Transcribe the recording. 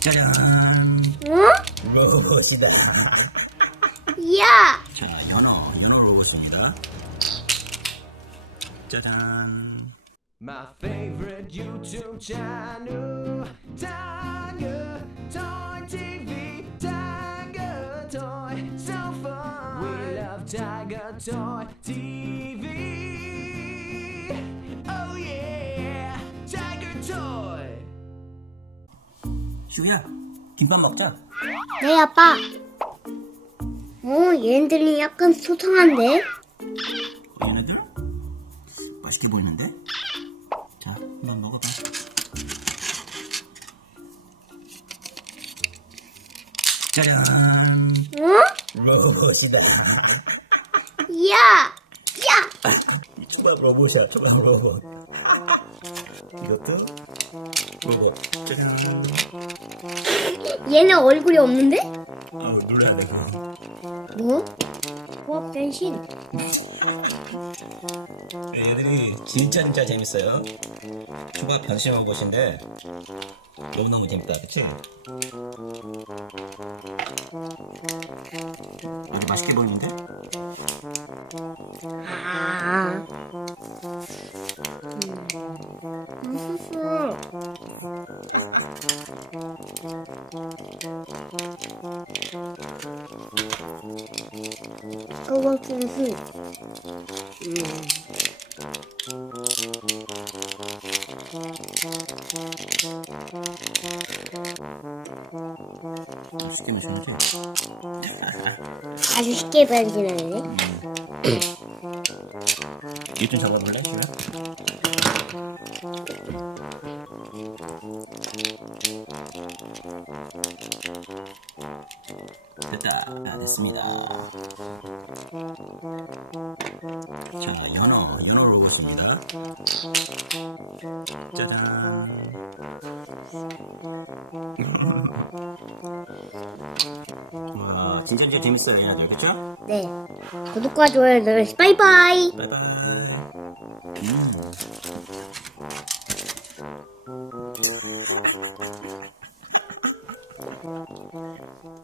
짜잔 응? 로봇이다 야! 자 연어 연어 로봇입니다 짜잔 My favorite YouTube channel, Tiger Toy TV, Tiger Toy, so fun. We love Tiger Toy TV. 슈야 김밥 먹자 네, 아빠. 어, 얘네들이 약간 소통한데? 얘네들 맛있게 보이는데 자 한번 먹어봐 짜잔 응? 로봇이다 야! 야! 초밥 로봇이야 초밥 로봇 이것도 로봇 짜잔 얘네 얼굴이 없는데? 아우 돼 그거 뭐? 호흡 변신. 얘들이 진짜 진짜 재밌어요 초밥 변신 로봇인데 너무너무 재밌다 그치? 맛있게 보이는데? 아. 음. 맛있어. 호흡 변신. 맛 있게 드셔야지 아주 쉽게 변신하네. 얘좀 잡아볼래? 슈야? 됐다. 다 됐습니다. 자, 연어, 연어 로봇입니다. 짜잔. 굉장히 재밌어요 해야 돼요 그쵸? 네 구독과 좋아요 눌러주세요 바이바이 바이바이 음.